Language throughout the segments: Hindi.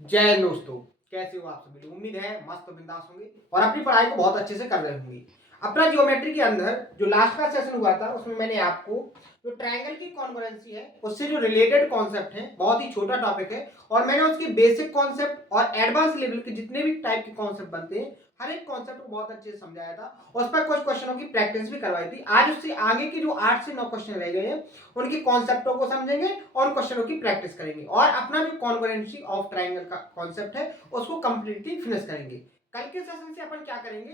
जय हिंद दोस्तों। कैसे हो आप सभी लोग? उम्मीद है मस्त बिंदास होंगे और अपनी पढ़ाई को बहुत अच्छे से कर रहे होंगे। अपना ज्योमेट्री के अंदर जो लास्ट का सेशन हुआ था उसमें मैंने आपको जो ट्रायंगल की कॉन्ग्रुएंसी है उससे जो रिलेटेड कॉन्सेप्ट है, बहुत ही छोटा टॉपिक है और मैंने उसके बेसिक कॉन्सेप्ट और एडवांस लेवल के जितने भी टाइप के कॉन्सेप्ट बनते हैं हर एक कॉन्सेप्ट को बहुत अच्छे से समझाया था और उस पर कुछ क्वेश्चनों की प्रैक्टिस भी करवाई थी। आज उससे आगे की जो 8 से 9 क्वेश्चन रह गए हैं उनके कॉन्सेप्टों को समझेंगे और क्वेश्चनों की प्रैक्टिस करेंगे और अपना जो कॉन्ग्रुएंसी ऑफ ट्रायंगल का कॉन्सेप्ट है उसको कंप्लीटली फिनिश करेंगे। कल के सेशन से अपन क्या करेंगे,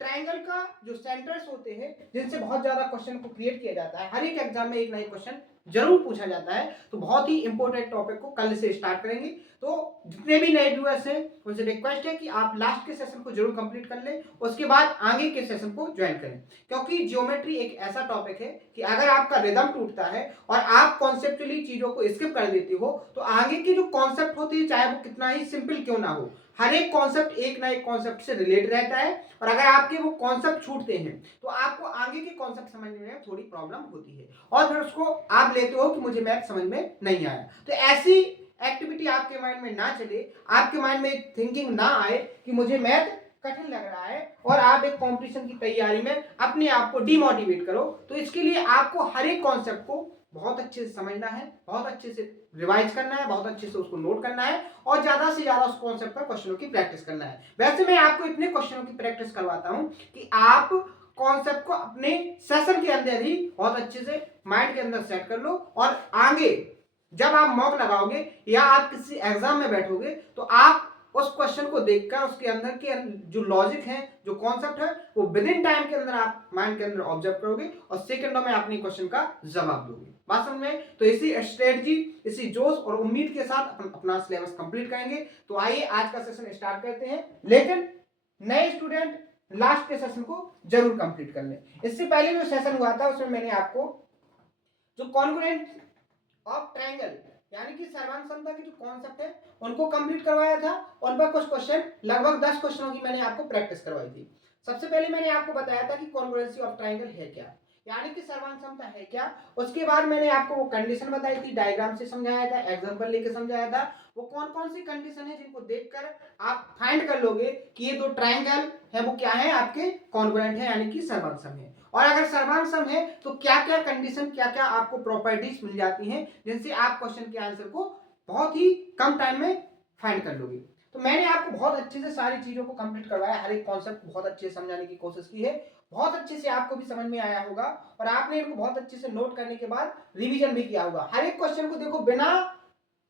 ट्रायंगल का जो सेंटर्स होते हैं जिनसे बहुत ज्यादा क्वेश्चन को क्रिएट किया जाता है, हर एक एग्जाम में एक ना एक क्वेश्चन जरूर पूछा जाता है, तो बहुत ही इंपॉर्टेंट टॉपिक को कल से स्टार्ट करेंगे। तो जितने भी नए व्यूअर्स हैं उनसे रिक्वेस्ट है कि आप लास्ट के सेशन को जरूर कंप्लीट कर लें, उसके बाद आगे के सेशन को ज्वाइन करें, क्योंकि ज्योमेट्री एक ऐसा टॉपिक है कि अगर आपका रिदम टूटता है और आप कॉन्सेप्चुअली चीजों को स्किप कर देते हो तो आगे की जो कॉन्सेप्ट होती है चाहे वो कितना ही सिंपल क्यों ना हो, हर एक कॉन्सेप्ट एक ना एक कॉन्सेप्ट से रिलेट रहता है और अगर आपके वो कॉन्सेप्ट छूटते हैं तो आपको आगे के कॉन्सेप्ट समझने में थोड़ी प्रॉब्लम होती है और फिर उसको आप लेते हो कि मुझे मैथ समझ में नहीं आया। तो ऐसी एक्टिविटी आपके माइंड में ना चले, आपके माइंड में थिंकिंग ना आए कि मुझे मैथ कठिन लग रहा है और आप एक कंपटीशन की तैयारी में अपने आप को डिमोटिवेट करो। तो इसके लिए आपको हर एक कॉन्सेप्ट को बहुत अच्छे से समझना है, बहुत अच्छे से रिवाइज करना है, बहुत अच्छे से उसको नोट करना है और ज्यादा से ज्यादा उस कॉन्सेप्ट पर क्वेश्चनों की प्रैक्टिस करना है। वैसे मैं आपको इतने क्वेश्चनों की प्रैक्टिस करवाता हूं कि आप कॉन्सेप्ट को अपने सेशन के अंदर ही बहुत अच्छे से माइंड के अंदर सेट कर लो और आगे जब आप मॉक लगाओगे या आप किसी एग्जाम में बैठोगे तो आप उस क्वेश्चन को देखकर उसके अंदर के जो लॉजिक है, जो कॉन्सेप्ट है, वो विद इन टाइम के अंदर आप माइंड के अंदर ऑब्जर्व करोगे और सेकंडों में अपने क्वेश्चन का जवाब दोगे। बात समझ में? तो इसी स्ट्रेटजी, इसी जोश और उम्मीद के साथ अपन अपना सिलेबस कंप्लीट करेंगे। तो आइए आज का सेशन स्टार्ट करते हैं, लेकिन नए स्टूडेंट लास्ट के सेशन को जरूर कंप्लीट कर लें। इससे पहले जो सेशन हुआ था उसमें मैंने आपको जो कॉन्ग्रुएंट ऑफ ट्रायंगल यानी कि सर्वांग समता की जो कॉन्सेप्ट है उनको कंप्लीट करवाया था और उन पर कुछ क्वेश्चन, लगभग 10 क्वेश्चनों की मैंने आपको प्रैक्टिस करवाई थी। सबसे पहले मैंने आपको बताया था कि कॉन्ग्रुएंसी ऑफ ट्रायंगल है क्या, यानी कि सर्वांग समता है क्या। उसके बाद मैंने आपको वो कंडीशन बताई थी, डायग्राम से समझाया था, एग्जांपल लेके समझाया था। वो कौन कौन सी कंडीशन है जिनको देखकर आप फाइंड कर लोगे कि ये दो ट्रायंगल है वो क्या है, आपके कॉन्ग्रुएंट है यानी कि सर्वांग सम है। और अगर सर्वांग सम है तो क्या क्या कंडीशन, क्या क्या आपको प्रॉपर्टीज मिल जाती हैं जिनसे आप क्वेश्चन के आंसर को बहुत ही कम टाइम में फाइंड कर लोगे। तो मैंने आपको बहुत अच्छे से सारी चीजों को कंप्लीट करवाया, हर एक कॉन्सेप्ट बहुत अच्छे से समझाने की कोशिश की है, बहुत अच्छे से आपको भी समझ में आया होगा और आपने इनको बहुत अच्छे से नोट करने के बाद रिवीजन भी किया होगा। हर एक क्वेश्चन को देखो बिना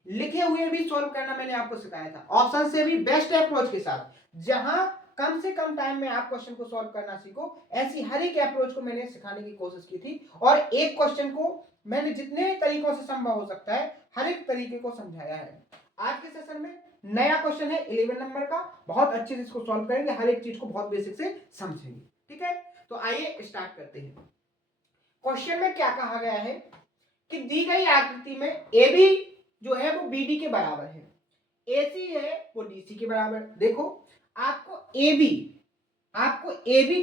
लिखे हुए भी सॉल्व करना मैंने आपको सिखाया था, ऑप्शन से भी बेस्ट अप्रोच के साथ, जहां कम से कम टाइम में आप क्वेश्चन को सॉल्व करना सीखो, ऐसी हर एक अप्रोच को मैंने सिखाने की कोशिश की थी और एक क्वेश्चन को मैंने जितने तरीकों से संभव हो सकता है हर एक तरीके को समझाया है। आज के सेशन में नया क्वेश्चन है 11 नंबर का, बहुत अच्छे से इसको सॉल्व करेंगे, हर एक चीज को बहुत बेसिक से समझेंगे। ठीक है, तो आइए स्टार्ट करते हैं। क्वेश्चन में क्या कहा गया है कि दी गई आकृति में ए बी जो है वो बी डी के बराबर है, AC है वो DC के बराबर। देखो आपको AB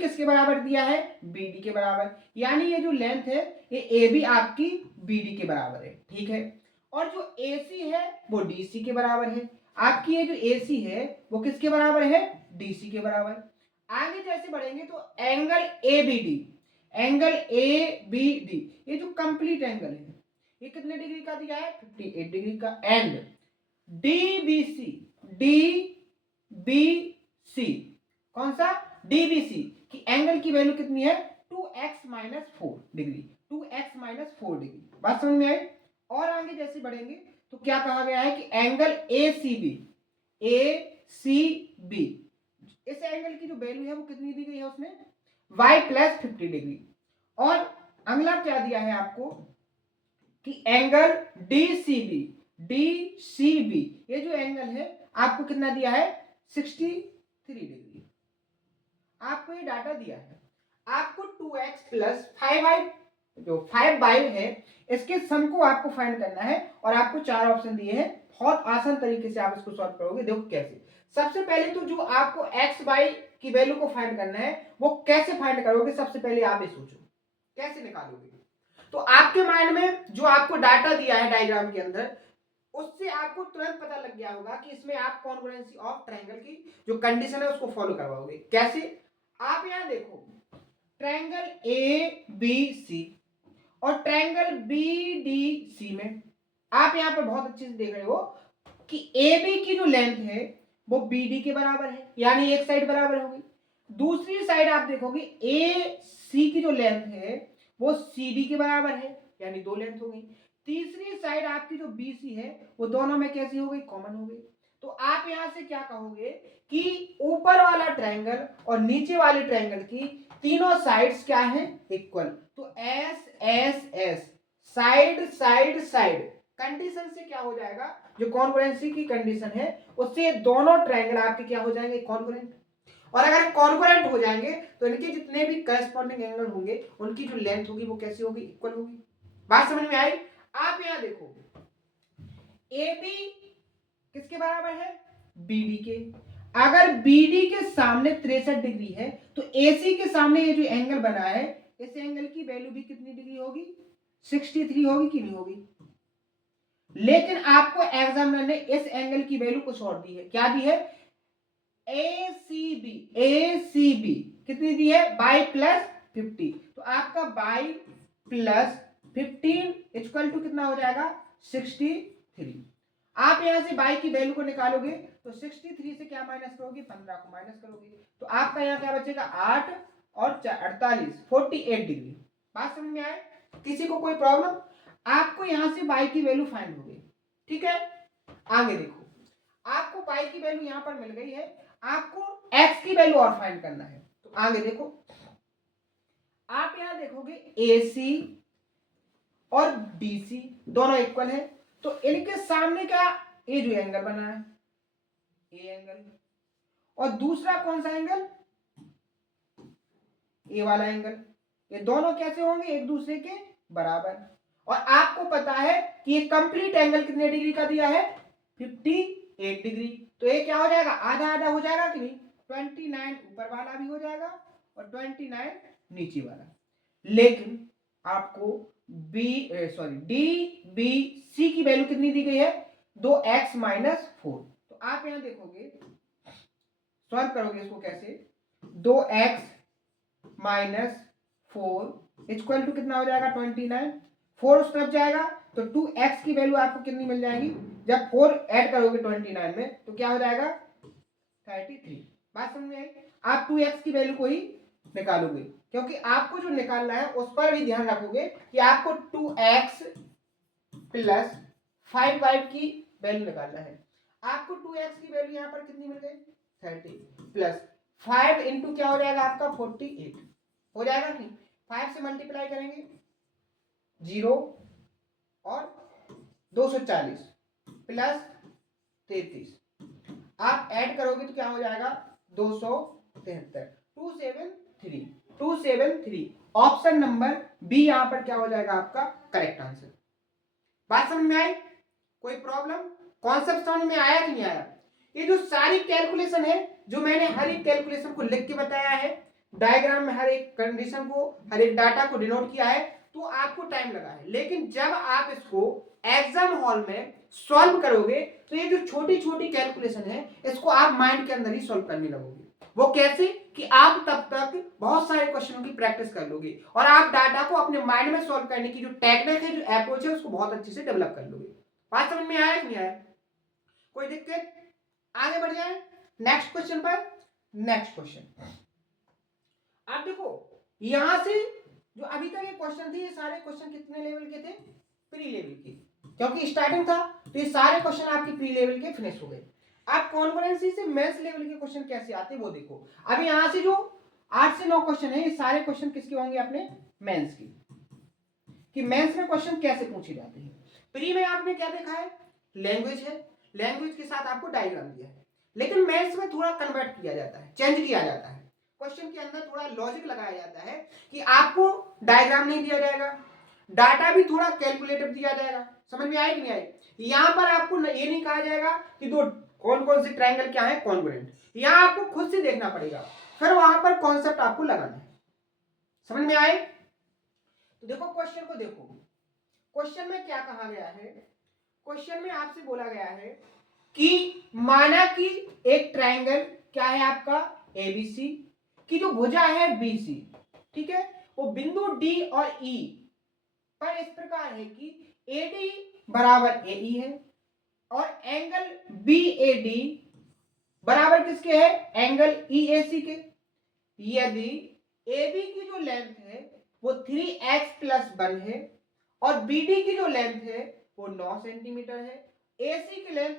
किसके बराबर दिया है, BD के बराबर, यानी ये जो लेंथ है ये AB आपकी BD के बराबर है। ठीक है, और जो AC है वो DC के बराबर है, आपकी ये जो AC है वो किसके बराबर है, DC के बराबर। आगे जैसे बढ़ेंगे तो एंगल ABD, ये जो कंप्लीट एंगल है ये कितने डिग्री का दिया है, 58 डिग्री का। एंड DBC कौन सा, DBC की एंगल की वैल्यू कितनी है, 2x - 4 डिग्री, 2x - 4 डिग्री। बात समझ में आई। और आगे जैसे बढ़ेंगे तो क्या कहा गया है कि एंगल ACB, इस एंगल की जो वैल्यू है वो कितनी दी गई है उसमें, y + 50 डिग्री। और अगला क्या दिया है आपको कि एंगल DCB, ये जो एंगल है आपको कितना दिया है, 63 डिग्री। आपको ये डाटा दिया है, आपको 2x + 5y जो 5y है इसके सम को आपको फाइंड करना है और आपको 4 ऑप्शन दिए हैं। बहुत आसान तरीके से आप इसको सॉल्व करोगे। देखो कैसे, सबसे पहले तो जो आपको x y की वैल्यू को फाइंड करना है वो कैसे फाइंड करोगे, सबसे पहले आप ये सोचो कैसे निकालोगे। तो आपके माइंड में जो आपको डाटा दिया है डायग्राम के अंदर, उससे आपको तुरंत पता लग गया होगा कि इसमें आप कॉन्ग्रुएंसी ऑफ ट्रायंगल की जो कंडीशन है उसको फॉलो करवाओगे। कैसे? आप यहां देखो, ट्रायंगल ए बी सी और ट्रायंगल बी डी सी में आप यहां पर बहुत अच्छे से देख रहे हो कि ए बी की जो लेंथ है वो बी डी के बराबर है, यानी एक साइड बराबर होगी। दूसरी साइड आप देखोगे ए सी की जो लेंथ है वो सी डी के बराबर है, यानी दो लेंथ हो गई। तीसरी साइड आपकी जो बी सी है वो दोनों में कैसी हो गई? कॉमन हो गई। तो आप यहां से क्या कहोगे कि ऊपर वाला ट्रायंगल और नीचे वाले ट्रायंगल की तीनों साइड्स क्या है? इक्वल। तो S S S, side side side condition से क्या हो जाएगा? जो कॉन्ग्रुएंसी की कंडीशन है उससे दोनों ट्रायंगल आपके क्या हो जाएंगे? कॉन्ग्रुएंट। और अगर कॉन्ग्रुएंट हो जाएंगे तो इनके जितने भी करस्पॉन्डिंग एंगल होंगे उनकी जो लेंथ होगी वो कैसी होगी? इक्वल होगी। बात समझ में आई? आप यहां देखो, ए बी किसके बराबर है? बीडी के। अगर बीडी के सामने 63 डिग्री है तो एसी के सामने ये जो एंगल बना है इस एंगल की वैल्यू भी कितनी डिग्री होगी? 63 होगी कि नहीं होगी? लेकिन आपको एग्जामिनर ने इस एंगल की वैल्यू कुछ और दी है। क्या दी है? एसीबी, एसीबी कितनी दी है? By plus 50। तो आपका बाई प्लस 15 इक्वल टू कितना हो जाएगा? 63। आप यहां से बाई की वैल्यू को निकालोगे तो 63 से क्या माइनस करोगे? 15 को माइनस करोगे तो आपका यहां क्या बचेगा? 8 और 48, 48 डिग्री। बात समझ में आए? किसी को कोई प्रॉब्लम? आपको यहां से बाई की वैल्यू फाइंड हो गई, ठीक है। आगे देखो, आपको बाई की वैल्यू यहां पर मिल गई है, आपको एक्स की वैल्यू और फाइंड करना है। तो आगे देखो, आप यहां देखोगे AC और BC दोनों इक्वल है, तो इनके सामने क्या ये जो एंगल बना है ए एंगल, और दूसरा कौन सा एंगल? ए वाला एंगल। ये दोनों कैसे होंगे? एक दूसरे के बराबर। और आपको पता है कि ये कंप्लीट एंगल कितने डिग्री का दिया है? 58 डिग्री। तो ये क्या हो जाएगा? आधा आधा हो जाएगा कि नहीं? 29 ऊपर वाला भी हो जाएगा और 29 नीचे वाला। लेकिन आपको डी बी सी की वैल्यू कितनी दी गई है? 2x minus 4। तो आप यहां देखोगे, सॉल्व करोगे इसको कैसे? 2x माइनस 4 इक्वल टू कितना हो जाएगा? 29। 4 उस तरफ जाएगा तो 2x की वैल्यू आपको कितनी मिल जाएगी? जब 4 ऐड करोगे 29 में तो क्या हो जाएगा? 33। बात समझ में आई? आप 2x की वैल्यू को ही निकालोगे, क्योंकि आपको जो निकालना है उस पर भी ध्यान रखोगे कि आपको 2x प्लस 5y की वैल्यू निकालना है। आपको 2x की वैल्यू यहां पर कितनी मिल गई? 30 प्लस 5 इंटू क्या हो जाएगा आपका? 48 हो जाएगा कि 5 से मल्टीप्लाई करेंगे 0 और 240 प्लस 33, आप ऐड करोगे तो क्या हो जाएगा? 273। 273, 273 ऑप्शन नंबर बी यहां पर क्या हो जाएगा आपका करेक्ट आंसर। बात समझ में आई? कोई प्रॉब्लम? कॉन्सेप्ट समझ में आया कि नहीं आया? ये जो सारी कैलकुलेशन है, जो मैंने हर एक कैलकुलेशन को लिख के बताया है, डायग्राम में हर एक कंडीशन को, हर एक डाटा को डिनोट किया है, तो आपको टाइम लगा है। लेकिन जब आप इसको एग्जाम हॉल में सॉल्व करोगे तो ये जो छोटी छोटी कैलकुलेशन है इसको आप माइंड के अंदर ही सॉल्व करने लगोगे। वो कैसे? कि आप तब तक बहुत सारे क्वेश्चनों की प्रैक्टिस कर लोगे और आप डाटा को अपने माइंड में सॉल्व करने की जो टेक्निक है, जो अप्रोच है, उसको बहुत अच्छे से डेवलप कर लोगे। बात समझ में आया कि नहीं आया? कोई दिक्कत? आगे बढ़ जाए नेक्स्ट क्वेश्चन पर। नेक्स्ट क्वेश्चन आप देखो, यहां से जो अभी तक ये क्वेश्चन थे, ये सारे क्वेश्चन कितने लेवल के थे? प्री लेवल के, क्योंकि स्टार्टिंग था तो ये सारे क्वेश्चन आपके प्री लेवल के फिनिश हो गए। आप कॉन्फ्रेंसी से मेंस लेवल के क्वेश्चन कैसे आते हैं वो देखो। अभी यहां से जो 8 से 9 क्वेश्चन है, ये सारे क्वेश्चन किसके होंगे? अपने मेंस की, कि मेंस में क्वेश्चन कैसे पूछे जाते हैं। प्री में आपने क्या देखा है? लैंग्वेज है, लैंग्वेज के साथ आपको डायग्राम दिया है। लेकिन मेंस में थोड़ा कन्वर्ट किया जाता है, चेंज किया जाता है, क्वेश्चन के अंदर थोड़ा लॉजिक लगाया जाता है कि आपको डायग्राम नहीं दिया जाएगा, डाटा भी थोड़ा कैलकुलेटिव दिया जाएगा। समझ में आई कि नहीं आई? यहां पर आपको ये नहीं कहा जाएगा कि दो कौन कौन से ट्रायंगल क्या है कॉन्ग्रुएंट, यहां आपको खुद से देखना पड़ेगा, फिर वहां पर कॉन्सेप्ट आपको लगाना है। समझ में आए? तो देखो क्वेश्चन को देखो, क्वेश्चन में क्या कहा गया है? क्वेश्चन में आपसे बोला गया है कि माना कि एक ट्रायंगल क्या है आपका एबीसी की जो भुजा है बीसी, ठीक है, वो बिंदु डी और ई पर इस प्रकार है कि एडी बराबर एई है और एंगल बीएडी बराबर किसके है, एंगल ईएसी के। यदि AB की जो लेंथ है वो 3x+1 है और BD की जो लेंथ है वो 9 सेंटीमीटर है, AC की लेंथ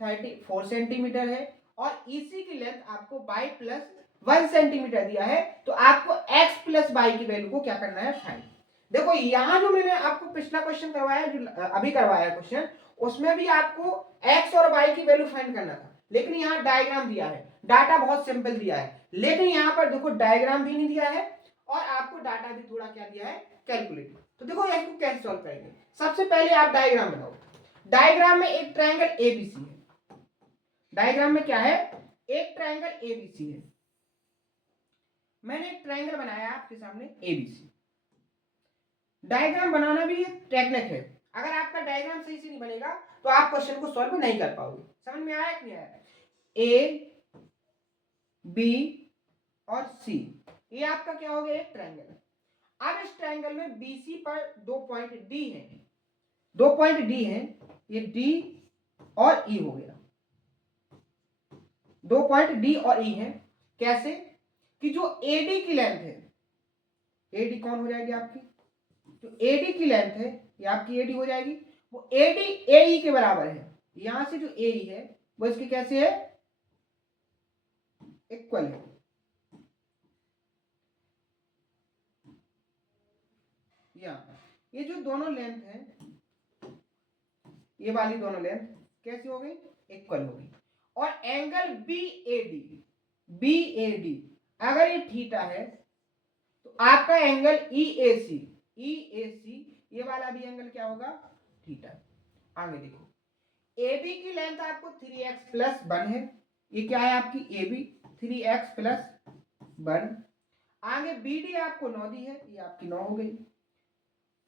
34 सेंटीमीटर है और EC की लेंथ आपको y+1 सेंटीमीटर दिया है, तो आपको x प्लस y की वैल्यू को क्या करना है, फाइंड। देखो यहां जो मैंने आपको पिछला क्वेश्चन करवाया, जो अभी करवाया क्वेश्चन, उसमें भी आपको x और y की वैल्यू फाइंड करना था, लेकिन यहाँ डायग्राम दिया है, डाटा बहुत सिंपल दिया है, लेकिन यहाँ पर देखो डायग्राम भी नहीं दिया है और आपको डाटा भी थोड़ा क्या दिया है, कैलकुलेट। तो देखो इसको कैसे सॉल्व करेंगे। सबसे पहले आप डायग्राम बनाओ। डायग्राम में एक ट्रायंगल एबीसी है, डायग्राम में क्या है, एक ट्रायंगल एबीसी है। मैंने एक ट्रायंगल बनाया आपके सामने एबीसी। डायग्राम बनाना भी एक टेक्निक है, अगर आपका डायग्राम सही से नहीं बनेगा तो आप क्वेश्चन को सॉल्व नहीं कर पाओगे। समझ में आया कि नहीं आया। ए बी और सी, ये आपका क्या हो गया, एक ट्रायंगल। अब इस ट्रायंगल में बीसी पर 2 पॉइंट डी है, 2 पॉइंट डी है, ये डी और ई हो गया, 2 पॉइंट डी और ई है। कैसे कि जो एडी की लेंथ है, एडी कौन हो जाएगी आपकी, जो एडी की लेंथ है ये आपकी एडी हो जाएगी, वो एडी एई के बराबर है। यहां से जो एई है वो इसकी कैसे है, इक्वल है। ये जो दोनों लेंथ है, ये वाली दोनों लेंथ कैसी हो गई, इक्वल हो गई। और एंगल बीएडी अगर ये थीटा है तो आपका एंगल ईएसी ये वाला भी एंगल क्या होगा, थीटा। आगे देखो, AB की लेंथ आपको 3x+1 है, ये क्या है आपकी AB 3x+1। आगे BD आपको 9 दी है, ये आपकी 9 हो गई।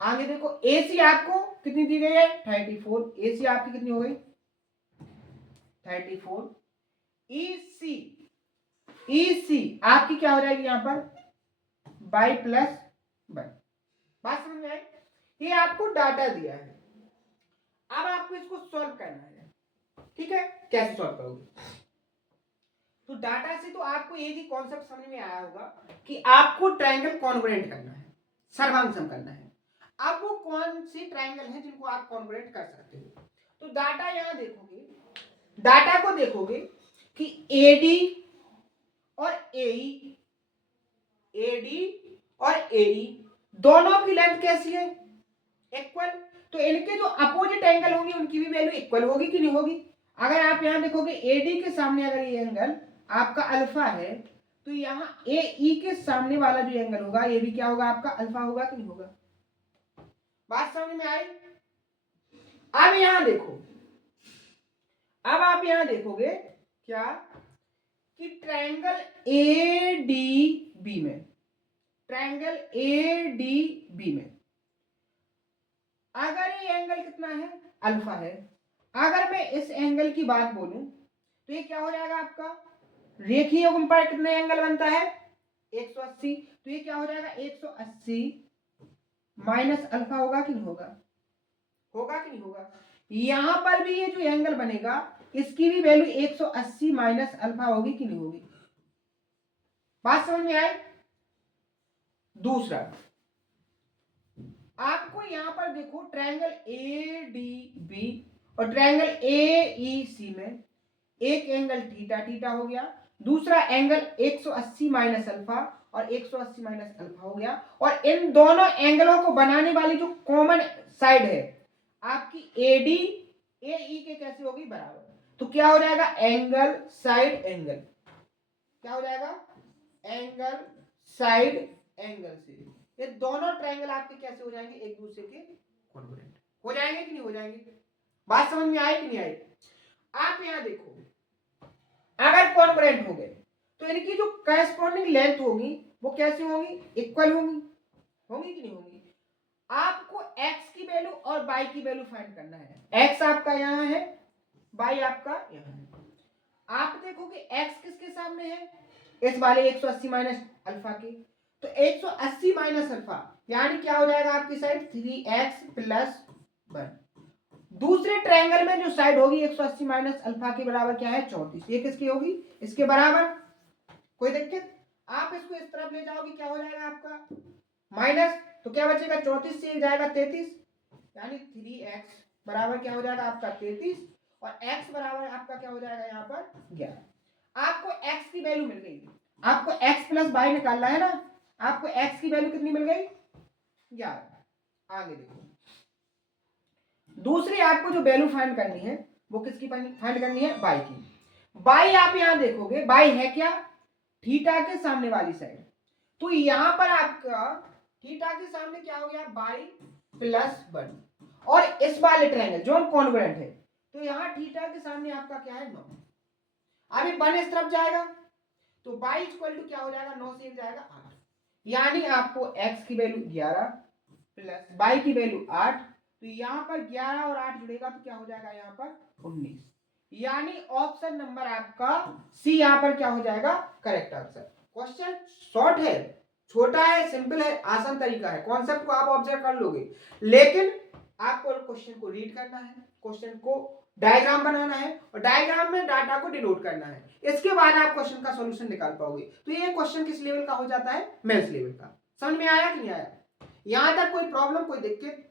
आगे देखो AC आपको कितनी दी गई है, 34, AC आपकी कितनी हो गई, 34। EC आपकी क्या हो जाएगी यहाँ पर, y+1। बात समझ में आई। ये आपको डाटा दिया है, अब आपको इसको सॉल्व करना है, ठीक है। कैसे सॉल्व करोगे, तो डाटा से तो आपको एक ही कॉन्सेप्ट समझ में आया होगा कि आपको ट्रायंगल कॉन्ग्रुएंट करना है, सर्वांग करना है। अब वो कौन सी ट्रायंगल है जिनको आप कॉन्ग्रुएंट कर सकते हो, तो डाटा यहां देखोगे, डाटा को देखोगे कि एडी और एई दोनों की लेंथ कैसी है, इक्वल। तो इनके जो अपोजिट एंगल होंगे उनकी भी वैल्यू इक्वल होगी कि नहीं होगी। अगर आप यहां देखोगे एडी के सामने अगर ये एंगल आपका अल्फा है, तो यहाँ एई के सामने वाला जो एंगल होगा ये भी क्या होगा, आपका अल्फा होगा कि नहीं होगा। बात समझ में आई। अब यहां देखो, अब आप यहां देखोगे क्या कि ट्रायंगल एडीबी में, ट्रायंगल एडीबी में अगर ये एंगल कितना है, अल्फा है। अगर मैं इस एंगल की बात बोलूं तो ये क्या हो जाएगा आपका, रेखीय गुण पर कितने एंगल बनता है, 180। तो ये क्या हो जाएगा, 180 माइनस अल्फा होगा कि नहीं होगा, होगा कि नहीं होगा। यहां पर भी ये जो एंगल बनेगा इसकी भी वैल्यू 180 माइनस अल्फा होगी कि नहीं होगी। बात समझ में आई। दूसरा आपको यहां पर देखो ट्रायंगल एडीबी और ट्रायंगल एईसी में एक एंगल थीटा हो गया, दूसरा एंगल 180 माइनस अल्फा और 180 माइनस अल्फा हो गया। और इन दोनों एंगलों को बनाने वाली जो कॉमन साइड है आपकी एडी एई के कैसे होगी, बराबर। तो क्या हो जाएगा, एंगल साइड एंगल, क्या हो जाएगा, एंगल साइड एंगल से ये दोनों ट्रायंगल आपके कैसे हो जाएंगे, एक दूसरे के कॉन्ग्रुएंट हो जाएंगे कि नहीं हो जाएंगे। बात समझ में आई कि नहीं आई। आप यहां देखो, अगर कॉन्ग्रुएंट हो गए तो इनकी जो करस्पॉन्डिंग लेंथ होगी वो कैसे होगी, इक्वल होंगी, होंगी कि नहीं होंगी। आपको x की वैल्यू और बाई की वैल्यू फाइंड करना है। एक्स आपका यहाँ है, बाई आपका यहाँ है। आप देखोगे एक्स किसके सामने है, इस वाले 180 माइनस अल्फा के, तो 180 माइनस अल्फा यानी क्या हो जाएगा आपकी साइड 3x प्लस 1। दूसरे ट्रायंगल में जो साइड होगी 180 माइनस अल्फा के बराबर क्या है 34, ये किसकी होगी इसके बराबर, कोई दिक्कत। आप इसको इस तरफ ले जाओगे क्या हो जाएगा आपका माइनस, तो क्या बचेगा 34 से जाएगा 33, यानी 3x बराबर क्या हो जाएगा आपका 33 और x बराबर आपका क्या हो जाएगा यहाँ पर 11। आपको x की वैल्यू मिल गई, आपको x प्लस बाई निकालना है ना, आपको x की वैल्यू कितनी मिल गई 11। आगे देखो दूसरी आपको जो वैल्यू फाइंड करनी है वो किसकी फाइंड करनी है, बाई की। बाई आप यहां देखोगे बाई है क्या थीटा के सामने वाली साइड, तो यहां पर आपका थीटा के सामने क्या हो गया बाई प्लस 1 और इस वाले ट्रायंगल जो कॉन्ग्रुएंट है, तो यहां थीटा के सामने आपका क्या है 9। अभी 1 इस तरफ जाएगा तो बाई इक्वल टू क्या हो जाएगा 9 से जाएगा 8, यानी आपको x की वैल्यू 11 प्लस बाई की वैल्यू 8, तो यहां पर 11 और 8 जुड़ेगा तो क्या हो जाएगा यहाँ पर 19, यानी ऑप्शन नंबर आपका सी यहाँ पर क्या हो जाएगा करेक्ट आंसर। क्वेश्चन शॉर्ट है, छोटा है, सिंपल है, आसान तरीका है, कॉन्सेप्ट को आप ऑब्जर्व कर लोगे, लेकिन आपको क्वेश्चन को रीड करना है, क्वेश्चन को डायग्राम बनाना है और डायग्राम में डाटा को डिनोट करना है, इसके बाद आप क्वेश्चन का सॉल्यूशन निकाल पाओगे। तो ये क्वेश्चन किस लेवल का हो जाता है मैथ्स लेवल का। समझ में आया कि नहीं आया, यहां तक कोई प्रॉब्लम कोई दिक्कत,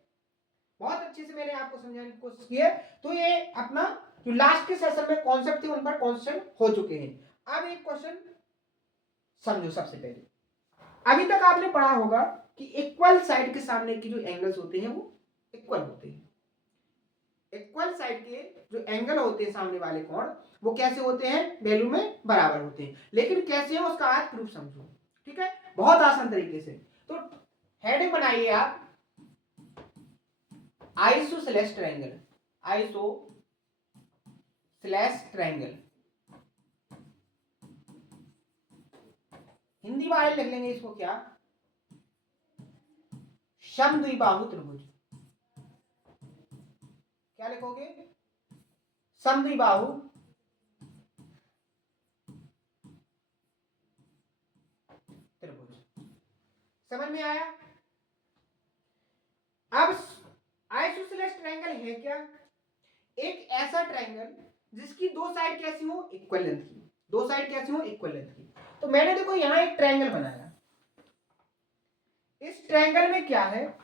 बहुत अच्छे से मैंने आपको समझाने की कोशिश की है। तो ये अपना जो लास्ट के सेशन में कॉन्सेप्ट थे उन पर क्वेश्चन हो चुके हैं। अब एक क्वेश्चन समझो, सबसे पहले अभी तक आपने पढ़ा होगा कि इक्वल साइड के सामने की जो एंगल्स होते हैं वो इक्वल होते हैं, इक्वल साइड के जो एंगल होते हैं सामने वाले कोण वो कैसे होते हैं वैल्यू में बराबर होते हैं, लेकिन कैसे है उसका आज प्रूफ समझो, ठीक है, बहुत आसान तरीके से। तो हेडिंग बनाइए आप isosceles triangle, isosceles triangle, Hindi वाले लिख लेंगे इसको क्या समद्विबाहु त्रिभुज, क्या लिखोगे समद्विबाहु त्रिभुज। समझ में आया। अब आइसोसेलेस ट्रायंगल है क्या, एक ऐसा ट्रायंगल जिसकी दो साइड कैसी हो इक्वल लेंथ की, दो साइड कैसी हो इक्वल लेंथ की। तो मैंने देखो यहां एक ट्रायंगल बनाया, इस ट्रायंगल में क्या है,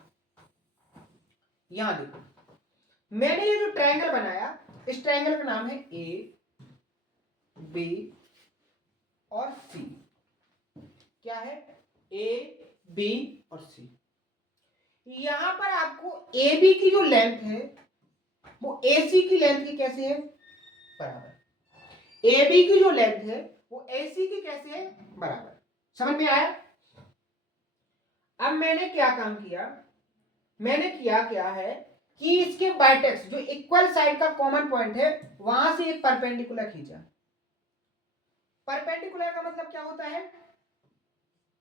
यहां देखो मैंने ये जो ट्रायंगल बनाया इस ट्रायंगल का नाम है ए बी और सी, क्या है ए बी और सी। यहां पर आपको ए बी की जो लेंथ है वो ए सी की लेंथ की कैसे है बराबर, ए बी की जो लेंथ है वो ए सी की कैसे है बराबर। समझ में आया। अब मैंने क्या काम किया, मैंने किया क्या है कि इसके वर्टेक्स जो इक्वल साइड का कॉमन पॉइंट है वहां से एक परपेंडिकुलर खींचा। परपेंडिकुलर का मतलब क्या होता है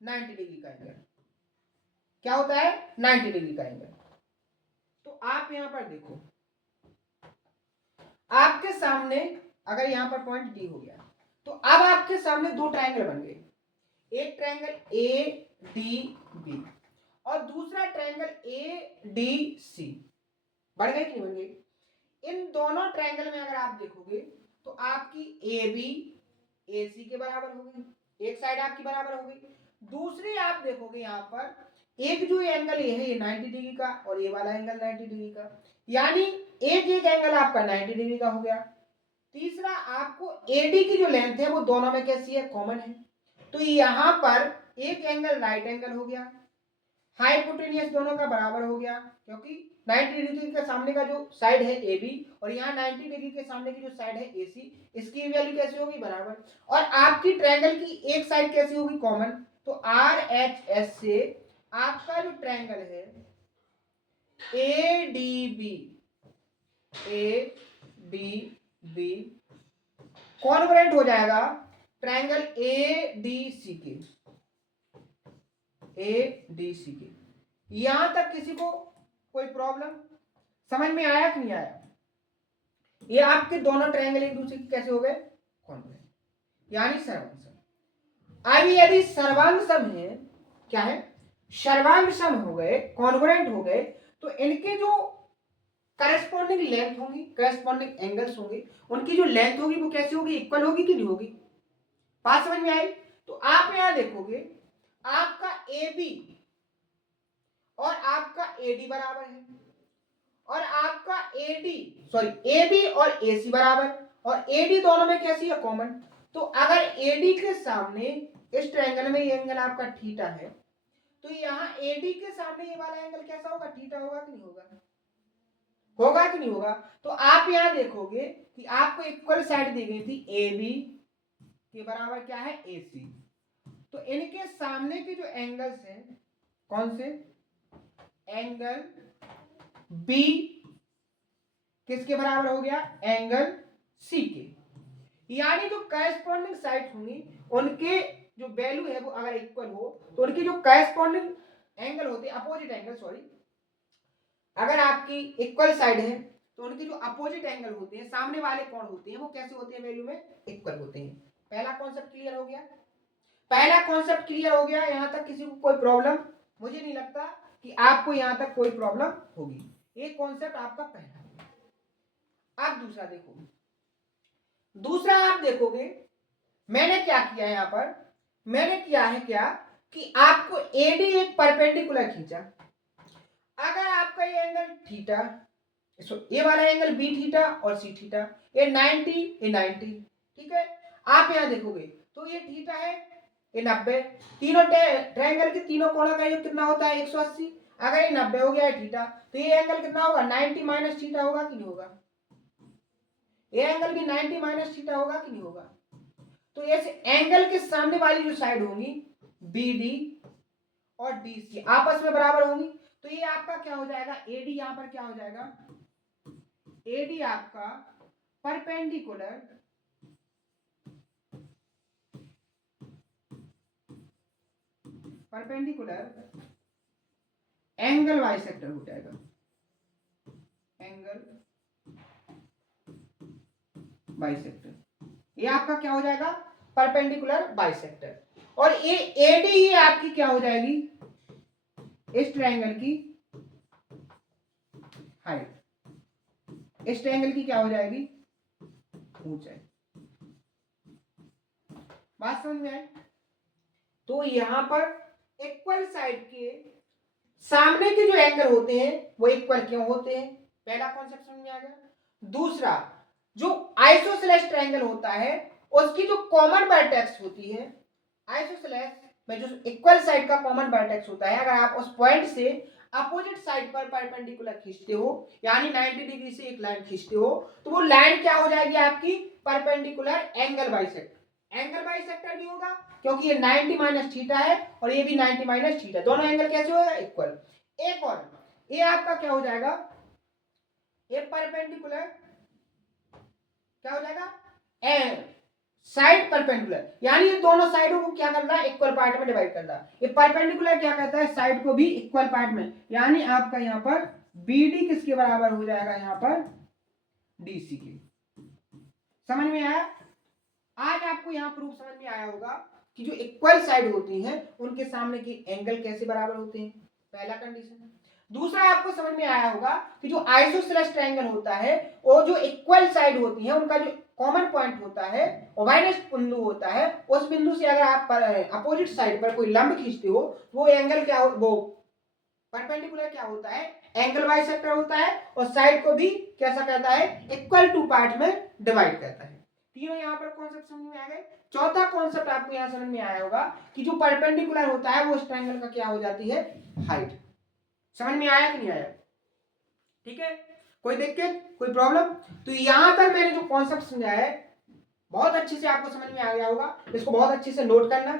90 डिग्री का एंगल, क्या होता है 90 डिग्री का एंगल। तो आप यहां पर देखो आपके सामने अगर यहां पर पॉइंट डी हो गया तो अब आपके सामने दो ट्रायंगल बन गए, एक ट्रायंगल ए डी बी और दूसरा ट्रायंगल ए डी सी, बढ़ गए कि नहीं बन गए। इन दोनों ट्रायंगल में अगर आप देखोगे तो आपकी ए बी ए सी के बराबर हो गई, एक साइड आपकी बराबर हो गई। दूसरी आप देखोगे यहाँ पर एक जो एंगल ये है ये 90 डिग्री का और ये वाला एंगल 90 डिग्री का, यानी एक एक एंगल आपका 90 डिग्री का हो गया। तीसरा आपको एडी की जो लेंथ है वो दोनों में कैसी है कॉमन है, तो यहाँ पर एक एंगल राइट एंगल हो गया, हाइपोटेनियस दोनों का बराबर हो गया, क्योंकि 90 डिग्री के सामने का जो साइड है ए बी और यहाँ 90 डिग्री के सामने की जो साइड है ए सी, इसकी वैल्यू कैसी होगी बराबर। और आपकी ट्रायंगल की एक साइड कैसी होगी कॉमन, तो आर एच एस से आपका जो ट्रायंगल है ए डी बी कॉन्ग्रुएंट हो जाएगा ट्रायंगल ए डी सी के, यहां तक किसी को कोई प्रॉब्लम? समझ में आया कि नहीं आया? ये आपके दोनों ट्रायंगल एक दूसरे के कैसे हो गए? कॉन्ग्रुएंट, यानी सर्वांग सम। अब यदि सर्वांग सम है, क्या है? सर्वांग सम हो गए, कॉन्ग्रुएंट हो गए, तो इनके जो करस्पॉन्डिंग लेंथ होंगी, करस्पॉन्डिंग एंगल्स होंगे, उनकी जो लेंथ होगी वो कैसी होगी? इक्वल होगी कि नहीं होगी? बात समझ में आई? तो आप यहां देखोगे आपका ए बी और आपका एडी बराबर है, और आपका एडी सॉरी ए बी और ए सी बराबर, और एडी दोनों में कैसी है? कॉमन। तो अगर एडी के सामने इस ट्रायंगल में ये एंगल आपका थीटा है, तो यहाँ एडी के सामने ये वाला एंगल कैसा होगा? थीटा होगा कि नहीं होगा? होगा कि नहीं होगा? तो आप यहां देखोगे कि आपको इक्वल साइड दी गई थी, ए बी के बराबर क्या है? ए सी। तो इनके सामने के जो एंगल्स हैं, कौन से? एंगल बी किसके बराबर हो गया? एंगल सी के। यानी जो करस्पॉन्डिंग साइड होंगी उनके जो वैल्यू है वो अगर इक्वल हो, तो उनकी जो करस्पॉन्डिंग एंगल होते हैं, अपोजिट एंगल सॉरी, अगर आपकी इक्वल साइड है तो उनके जो अपोजिट एंगल होते हैं, सामने वाले कोण होते हैं, वो कैसे होते हैं? वैल्यू में इक्वल होते हैं। पहला कॉन्सेप्ट क्लियर हो गया? पहला कॉन्सेप्ट क्लियर हो गया? यहां तक किसी को कोई प्रॉब्लम? मुझे नहीं लगता कि आपको यहां तक कोई प्रॉब्लम होगी। ये कॉन्सेप्ट आपका पहला। अब दूसरा देखो, दूसरा आप देखोगे मैंने क्या किया है, यहां पर मैंने किया है क्या कि आपको एडी एक परपेंडिकुलर खींचा। अगर आपका ये एंगल थीटा, ये वाला एंगल बी थीटा और सी थीटा, ये 90 ये 90, ठीक है। आप यहां देखोगे तो ये थीटा है, ये 90, तीनों ट्रायंगल के तीनों कोणों का योग कितना होता है? 180। अगर ये 90 हो गया है थीटा, तो ये एंगल कितना होगा? 90 माइनस थीटा होगा कि नहीं होगा? ये एंगल भी 90 माइनस थीटा होगा कि नहीं होगा? तो ऐसे एंगल के सामने वाली जो साइड होंगी बी डी और डी सी आपस में बराबर होंगी, तो ये आपका क्या हो जाएगा? एडी यहां पर क्या हो जाएगा? एडी आपका परपेंडिकुलर एंगल बाइसेक्टर हो जाएगा, एंगल बाइसेक्टर। ये आपका क्या हो जाएगा? Perpendicular bisector. और ये एडी ही आपकी क्या हो जाएगी? इस ट्रायंगल की हाइट, इस ट्रायंगल की क्या हो जाएगी? ऊंचाई। बात समझ में आई? तो यहां पर इक्वल साइड के सामने के जो एंगल होते हैं वो इक्वल क्यों होते हैं? पहला कॉन्सेप्ट समझ में आ गया। दूसरा, जो आइसोसेलेस ट्रायंगल होता है उसकी जो कॉमन वर्टेक्स होती है, आइसोसेलेस में जो इक्वल साइड का कॉमन वर्टेक्स होता है, अगर आप उस पॉइंट से अपोजिट साइड पर परपेंडिकुलर खींचते हो, यानी 90 डिग्री से एक लाइन खींचते हो, तो वो लाइन क्या हो जाएगी आपकी? Perpendicular angle bisector. Angle bisector भी होगा क्योंकि ये 90 माइनस थीटा है और ये भी 90 माइनस थीटा, दोनों एंगल कैसे होगा? इक्वल। एक और ये आपका क्या हो जाएगा? ये परपेंडिकुलर क्या हो जाएगा? साइड परपेंडिकुलर, यानी ये दोनों साइडों को क्या करना है? इक्वल पार्ट में डिवाइड करना। ये परपेंडिकुलर क्या कहता है? साइड को भी इक्वल पार्ट में, यानी आपका यहाँ पर बीडी किसके बराबर हो जाएगा? यहाँ पर डीसी के। समझ में आया? आज आपको यहाँ प्रूफ समझ में आया होगा कि जो इक्वल साइड होती हैं उनके सामने के एंगल कैसे बराबर होते हैं, पहला कंडीशन। दूसरा आपको समझ में आया होगा कि जो आइसोसेलेस ट्रायंगल होता है वो जो इक्वल साइड होती है उनका जो कॉमन पॉइंट होता है, ओवाइनस बिंदु होता है, उस बिंदु से अगर आप अपोजिट साइड पर कोई लंब खींचते हो, वो एंगल क्या हो? वो परपेंडिकुलर क्या होता है? एंगल बाइसेक्टर होता है, और साइड को भी कैसा कहता है? इक्वल टू पार्ट में डिवाइड करता है। तीनों यहाँ पर कॉन्सेप्ट समझ में आ गए। चौथा कॉन्सेप्ट आपको यहाँ समझ में आया होगा कि जो परपेंडिकुलर होता है वो उस ट्रायंगल का क्या हो जाती है? हाइट। समझ में आया कि नहीं आया? ठीक है, कोई दिक्कत, कोई प्रॉब्लम? तो यहां पर मैंने जो कॉन्सेप्ट समझाया है बहुत अच्छे से आपको समझ में आ गया होगा। इसको बहुत अच्छे से नोट करना,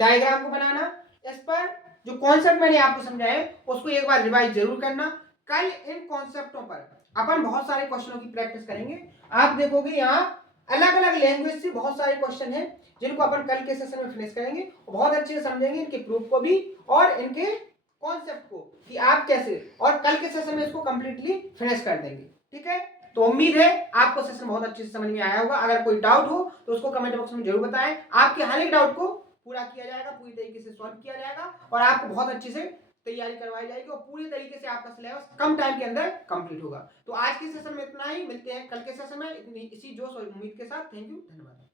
डायग्राम को बनाना, इस पर जो कॉन्सेप्ट मैंने आपको समझाया उसको एक बार रिवाइज जरूर करना। कल इन कॉन्सेप्टों पर अपन बहुत सारे क्वेश्चनों की प्रैक्टिस करेंगे। आप देखोगे यहाँ अलग अलग लैंग्वेज से बहुत सारे क्वेश्चन हैं जिनको अपन कल के सेशन में फिनिश करेंगे, बहुत अच्छे से समझेंगे, इनके प्रूफ को भी और इनके कॉन्सेप्ट को कि आप कैसे, और कल के सेशन में इसको कंप्लीटली फिनिश कर देंगे। ठीक है, तो उम्मीद है आपको सेशन बहुत अच्छे से समझ में आया होगा। अगर कोई डाउट हो तो उसको कमेंट बॉक्स में जरूर बताएं, आपके हर एक डाउट को पूरा किया जाएगा, पूरी तरीके से सॉल्व किया जाएगा और आपको बहुत अच्छे से तैयारी करवाई जाएगी और पूरी तरीके से आपका सिलेबस कम टाइम के अंदर कंप्लीट होगा। तो आज के सेशन में इतना ही, मिलते हैं कल के सेशन में इसी जोश और उम्मीद के साथ। थैंक यू, धन्यवाद।